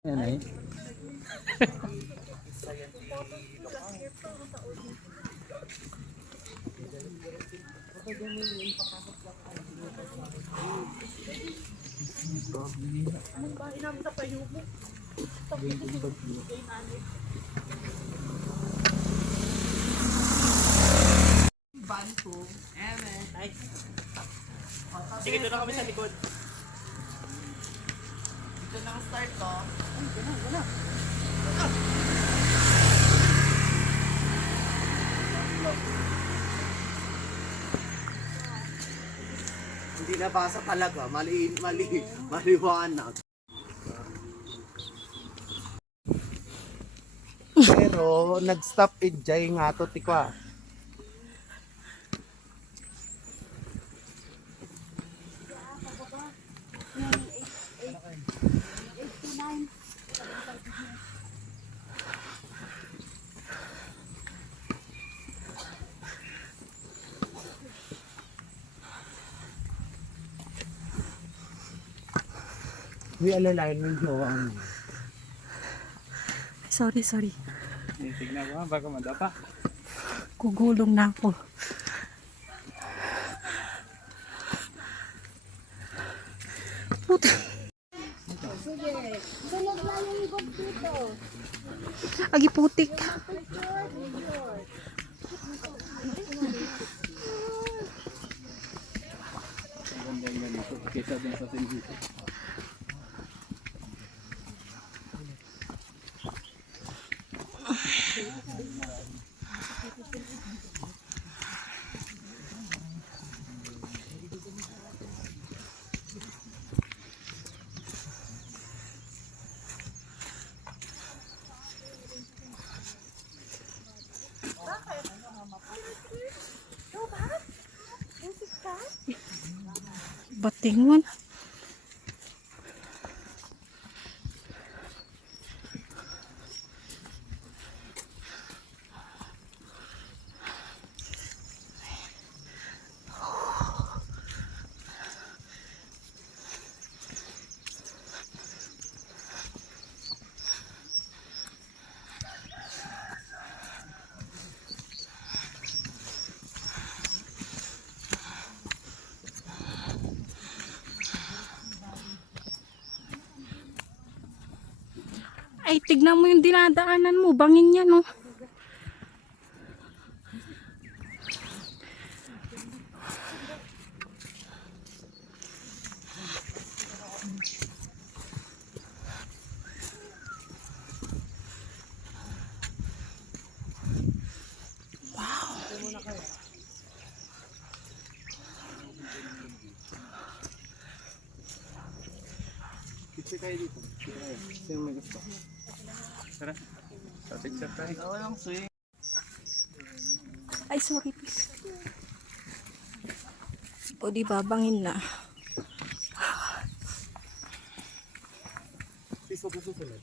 Yan ay. Anong bahay namin sa Payubo? Banto. Nice. Sige, doon na kami sa likod. Dito na ang start to. Gana. Hindi nabasa talaga, maliwanag. Pero nag-stop enjoy nga to tikwa. May alalayan ng jowa mo. Sorry. Tignan ko baka madapa. Gugulong na ako. Puta. Sige, sunod na yung ikot dito. Agi putik. Ganda yan dito. Kesa din sa dito. Batingon. Ay, tignan mo yung dinadaanan mo. Bangin yan, no? Kitsi kayo dito. Sino may gusto? Tara. Sa picture tayo. Walang swing. Ay, sorry, please. O, di ba? Bangin na. Piso ko susunod.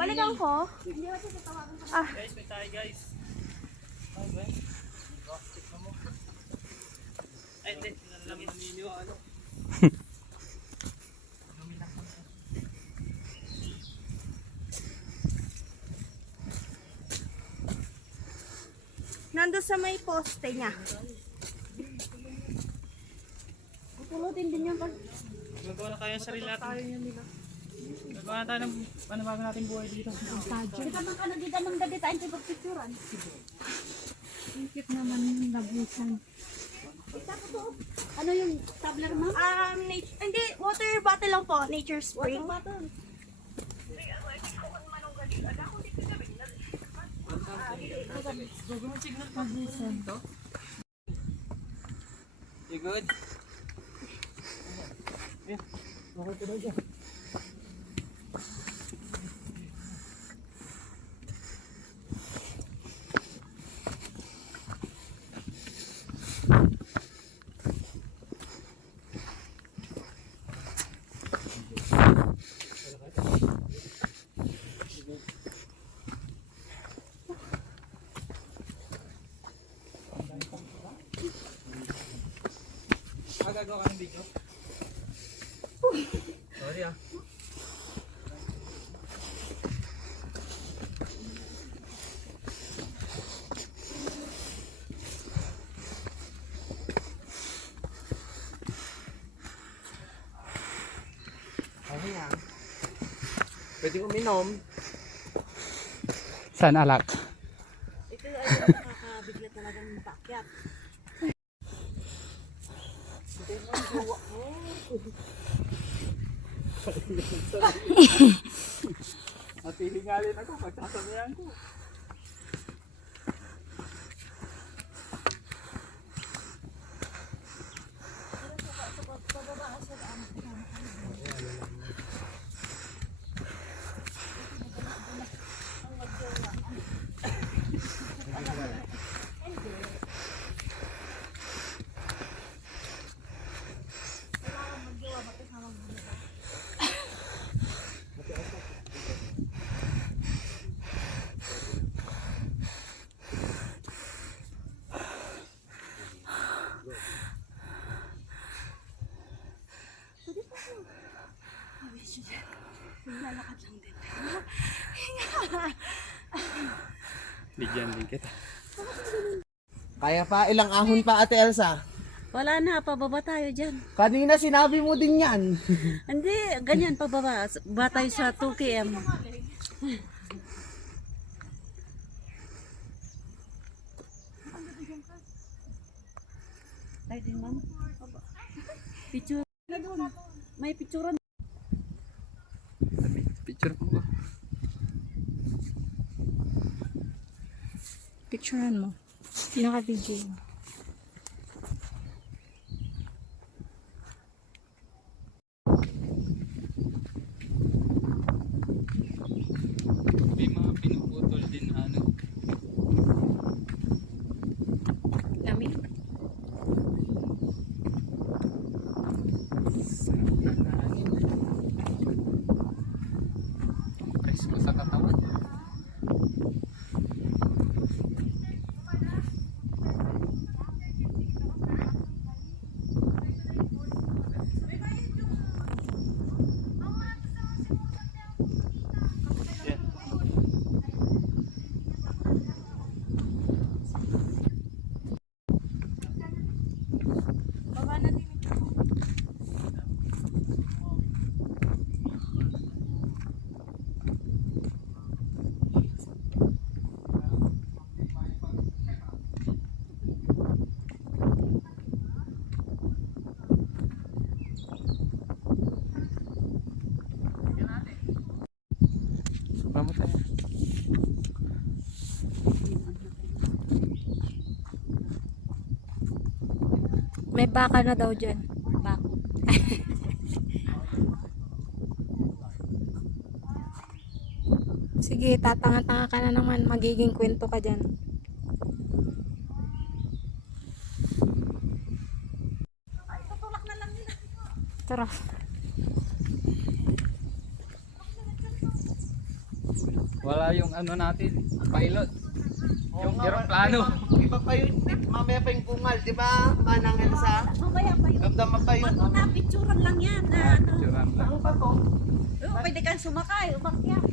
Balikan ko. Guys, may tayo guys. Ay, hindi. Nalalangin ninyo ano. Nandun sa may poste niya. Pulutin din yung pag... Magawa na tayo ng sarili natin. Magawa na tayo ng panabago natin buhay dito. Di ka man dito mang dadita ang pagpicturan. Ang cute naman yung labusan. Ano yung tabler, ma'am? Hindi, water bottle lang po, Nature Spring. You good? Gagawa ka ng video? Sorry ah. Okay lang. Pwede uminom. Saan alak? Ito ay nakakabigla talagang mapaakyat. Natilingalin ako pagsasabayan ko. Bigyan din kita. Kaya pa, ilang ahon pa Ate Elsa? Wala na, pababa tayo dyan. Kanina sinabi mo din yan. Hindi, ganyan pababa. Batay sa 2 km. Tayo din, ma'am. Picture. May picturean. Picture ko ba? Picturean mo. Pinaka-video. May mga pinuputol din na ano. Lamig. Press ko sa katawan. Vamos tayo. May baka na daw dyan. Bako. Sige, tatanga-tanga ka na naman. Magiging kwento ka dyan. Tara. Wala yung ano natin, pilot. Yung aeroplano. Iba pa yun, mamaya pa yung bungal, di ba? Manang Elsa? Mamaya pa yun. Damdam pa yun. Pag na, picturean lang yan. Na, ano. Picturean lang. Ano pa to? Oo, pwede kang sumakay. Umakyat.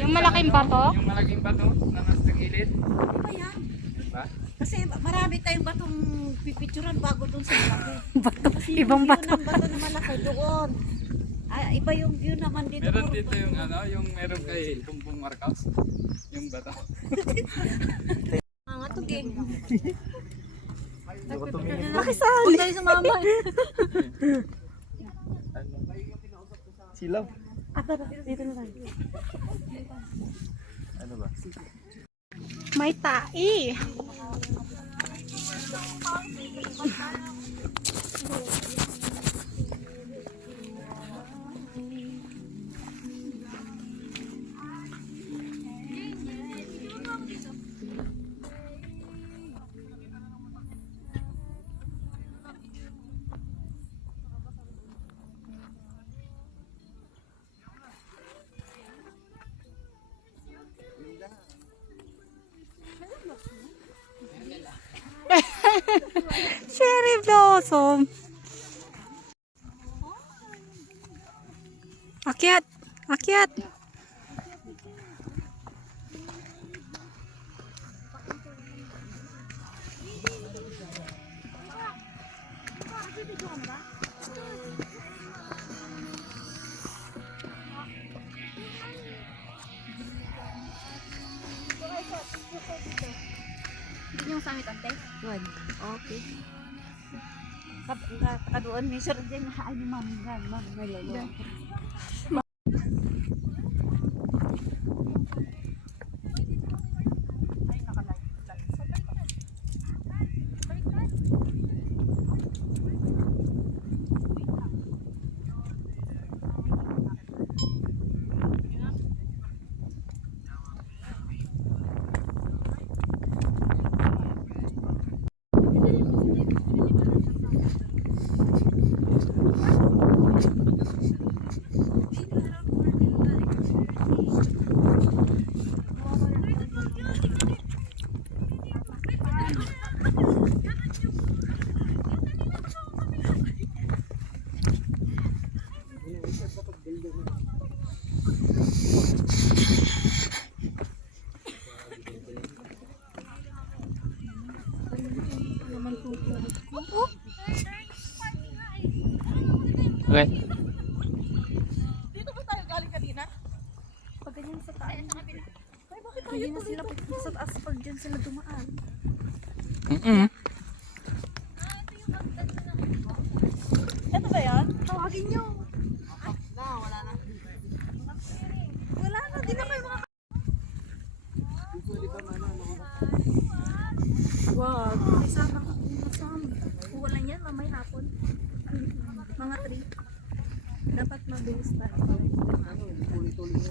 Yung malaking bato? Yung malaking bato na nasa gilid. Di ba yan? Diba? Kasi marami tayong batong pipicturan bago dun sa malaki. Bato. Kasi yung Ibang view bato. ng bato na malaki doon. Ah, iba yung view naman dito. Meron puro dito bato. yung ano, yung meron kay Kumpong Marcos. Yung bato. Mga tugig. Makisali. Huwag tayo sumama. Silaw. Tara, dito na tayo. Ano ba? May tai. Cherry blossom. Akyat, akyat. Hindi yung samit ante? One. Okay. Kaduan may sir din ay ni ma'am may lolo. Okay. Dito ba tayo galing kanina? Pag ganyan sa taas. Ay, bakit tayo na sila pagpunta sa taas pag dyan sila dumaan? Ito ba yan? Tawagin nyo. Wala na. Wala na, di na kayo mga... Wag, isa na kasama. Wala yan, mamay hapon. Mga 3. Dapat mabilis tayo.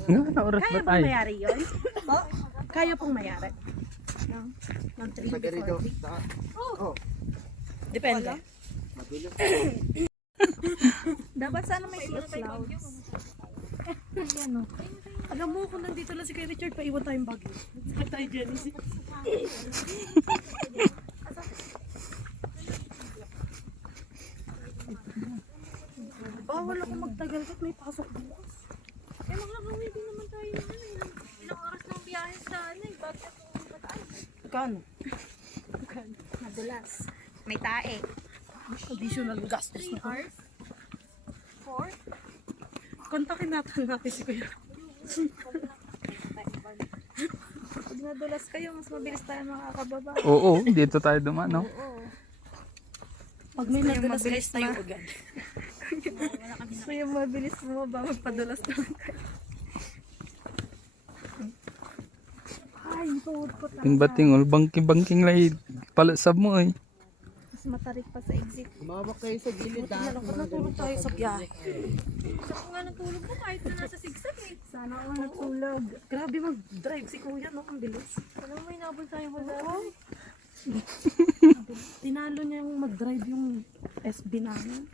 Nga, oras Kaya ba pong tayo? mayari yun? Kaya pong mayari? Ng 3 Taga-rito. before. Oh. Depende. Dapat sana may clouds. Ayan o. Alam mo, kung nandito lang si Kuya Richard, paiwan tayong bagyo. Sakit tayo, Genesis. Bawal ako magtagal kahit may pasok bukas. Eh, makakawin din naman tayo na ilang oras ng biyahe sa bakit ako tayo? Kano? Madulas. May tae. Additional gastos na. 3 hours? 4? Kontakin natin si Kuya. Pag nadulas kayo, mas mabilis tayo makakababa. Oo, dito tayo dumano. Pag may nadulas mabilis tayo agad. So yung mabilis mo ba magpadulas naman tayo? Ay, tuhod ko Ting batingol, bangking lahi palasab mo eh. mas matarik pa sa exit. Umawak kayo sa gilid Buti na lang kung natulog tayo sa biyahe. Saka nga natulog mo kahit na nasa sigsag eh. Sana ako natulog. Grabe mag-drive si Kuya, no? Ang bilis. Alam mo, may nabol tayo wala. Tinalo niya yung mag-drive yung SB namin.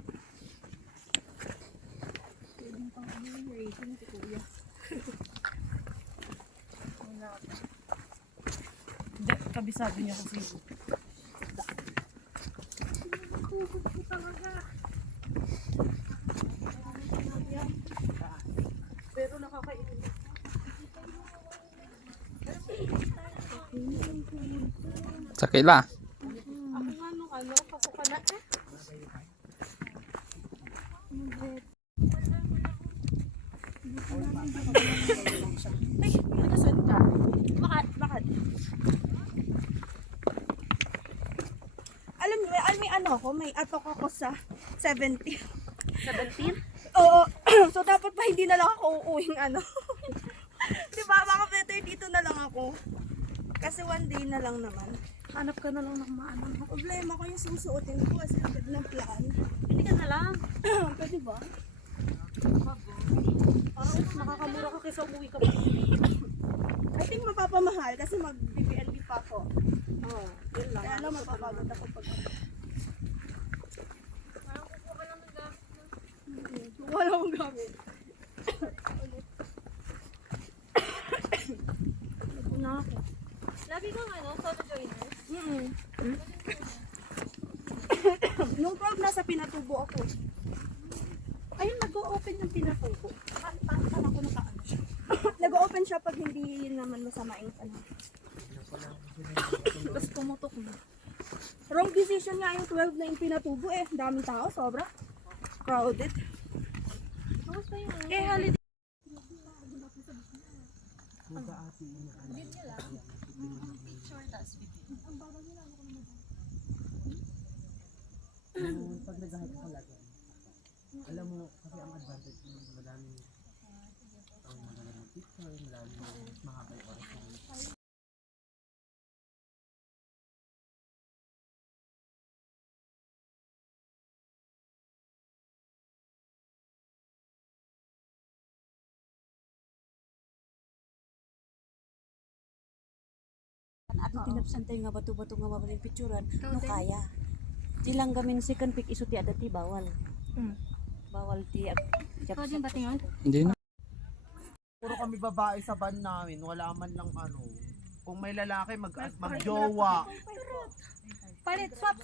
Pwedeng pang ano yung rating si Kuya. Hindi, kabisado niya kasi. Pero nakakainin. Sakay la. Ako nga nung pasok ka na eh. Ay, nakasan ka? Bakit? Alam niyo, ako, may atok ako sa 70. 17? Oo. So, dapat pa hindi na lang ako uuwing ano. Diba? Baka better dito na lang ako. Kasi one day na lang naman. Hanap ka na lang ng maano. Ang problema ko yung susuotin ko kasi agad ng plan. Hindi ka na lang. Pwede ba? Parang nakakamura ka kaysa umuwi ka pa. I think mapapamahal kasi mag-BBNB pa ako. Oo, yun lang. Kaya lang mapapagod ako pag wala akong gamit. Na ako. Lagi kang ano, solo joiner? Nung 12 nasa Pinatubo ako. Ayun, nag-o-open yung Pinatubo. Paano ako nakaano siya? Nag-o-open siya pag hindi naman masama yung ano. Tapos pumutok mo. Wrong decision nga yung 12 na yung Pinatubo eh. Daming tao, sobra. Crowded. Kamusta yung ano? Eh, holiday. Pag nag-hike ka talaga, alam mo, kasi ang advantage mo, madaming magandang picture, madaming mas mahaba yung oras mo. Ato tinapsan tayo nga bato-bato nga mabaling picturean, no kaya. Silang gamin second pick iso ti adati bawal. Bawal ti Ikaw din batingan? Hindi na. Puro kami babae sa van namin, wala man lang ano. Kung may lalaki, mag-jowa. Palit, swap.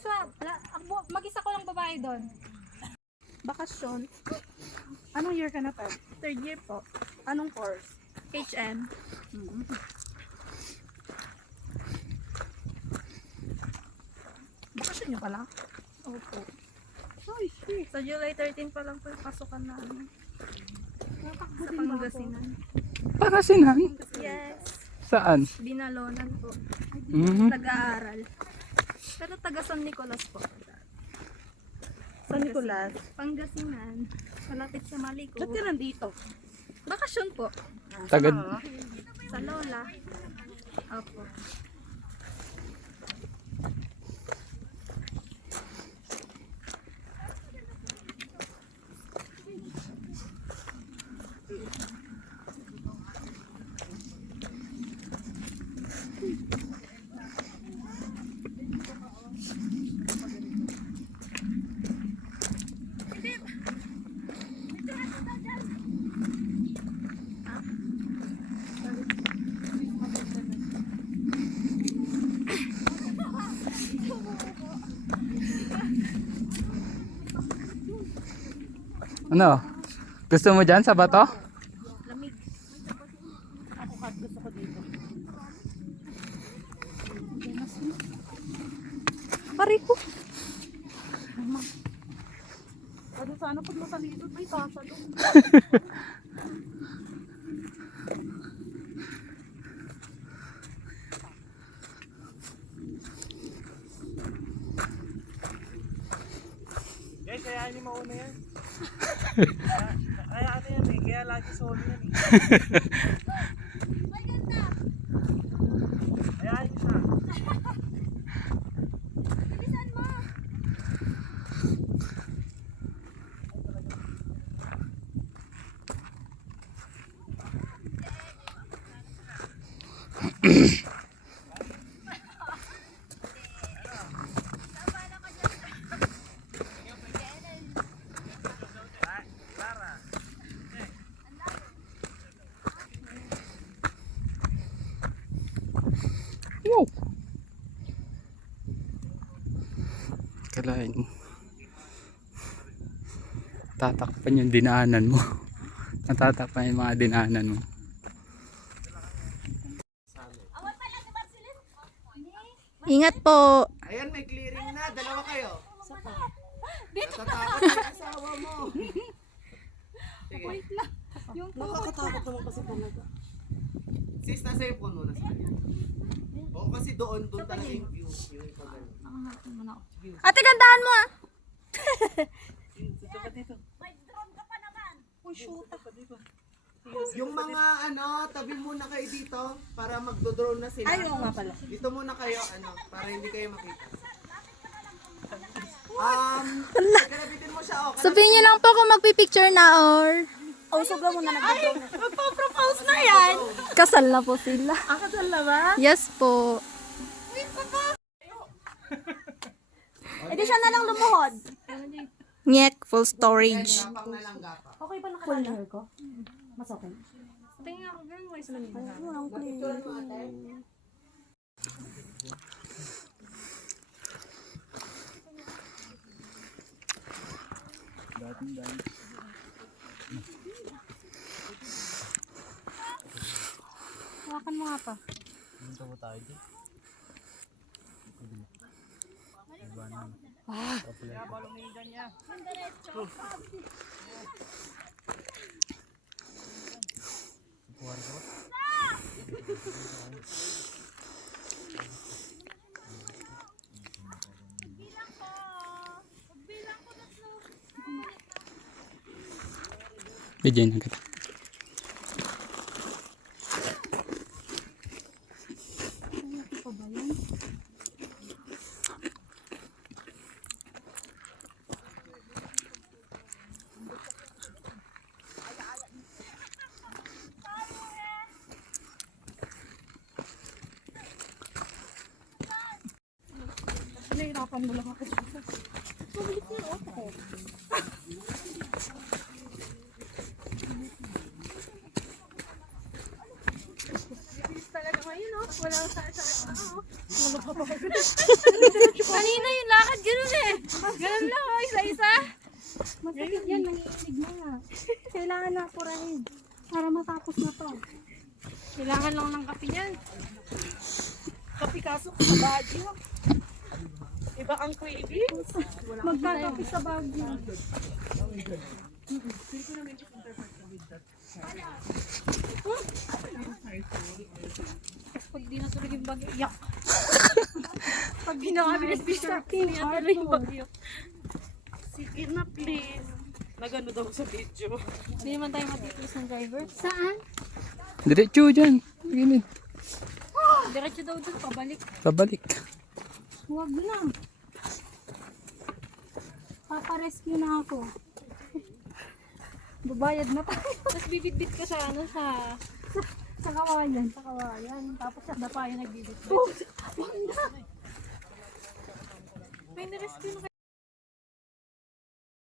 Mag-isa ko lang babae doon. Bakasyon. Anong year ka na pa? Third year po. Anong course? HM. Bakasyon niyo pala? Opo. Ay, shit. Sa July 13 pa lang po yung pasukan namin. Sa Pangasinan. Pangasinan? Yes. Saan? Binalonan po. Mhm. Nag-aaral. Pero taga San Nicolas po. San Nicolas. Pangasinan. Malapit sa Maliko. Ba't ka nandito? Bakasyon po. Tagad. Sa Lola. Opo. Ano? Gusto mo dyan sa bato? Pare ko. Ano sana pag masalito may tasa doon. Guys, kaya hindi mauna yan. Kaya ano yan eh, kaya lagi solo yan eh. Kaya ayun siya. Wow. Kalain mo. Tatakpan yung dinaanan mo. Natatakpan yung mga dinaanan mo. Ingat po. Ayan, may clearing na. Dalawa kayo. Natatakot yung asawa mo. Sige. Nakakatakot naman kasi talaga. Sis, nasa yung phone mo na sa kanya. Oo, kasi doon talaga yung view. Yung pagano. Ate, gandahan mo ah. Yung mga tabi muna kayo dito para magdo-drone na sila. Ayaw nga pala. Dito muna kayo, para hindi kayo makita. Kalabitin mo siya, Sabihin niyo lang po kung magpipicture na or Oh, sobra mo na nag-drone. Magpo-propose na yan. kasal na po sila. Kasal na ba? Yes po. Eh di siya na lang lumuhod. Nyek, full storage. Gapang na lang gapa. Okay ba naka-hair ko? Mas okay. Tingnan ako, girl, mo isa lang yun. Walang clean. Hawakan mo nga pa. Bigyan na kita. Nahirapan mo lang ako. Talaga ngayon, oh. Wala sa Kanina yung lakad, ganun eh. Ganun lang, oh, isa-isa. Masakit yan, nangiinig na nga. Kailangan na purahin para matapos na to. Kailangan lang ng kape niyan. Kapikaso sa Baguio. Iba ang craving. Magkakape sa Baguio. Pag di natuloy yung bagyo, yak. Pag ginawa bilis-bilis na, natuloy yung bagyo. Sige na please. Nagano daw sa video. Hindi naman tayo matitis ng driver. Saan? Diretso dyan. Gilid. Diretso daw dun, pabalik. Pabalik. Huwag na. Paparescue na ako. Babayad na tayo. Tapos bibit-bit ka sa ano, sa kawayan. Sa kawayan. Tapos sa dapa yung nagbibit-bit. May na-rescue na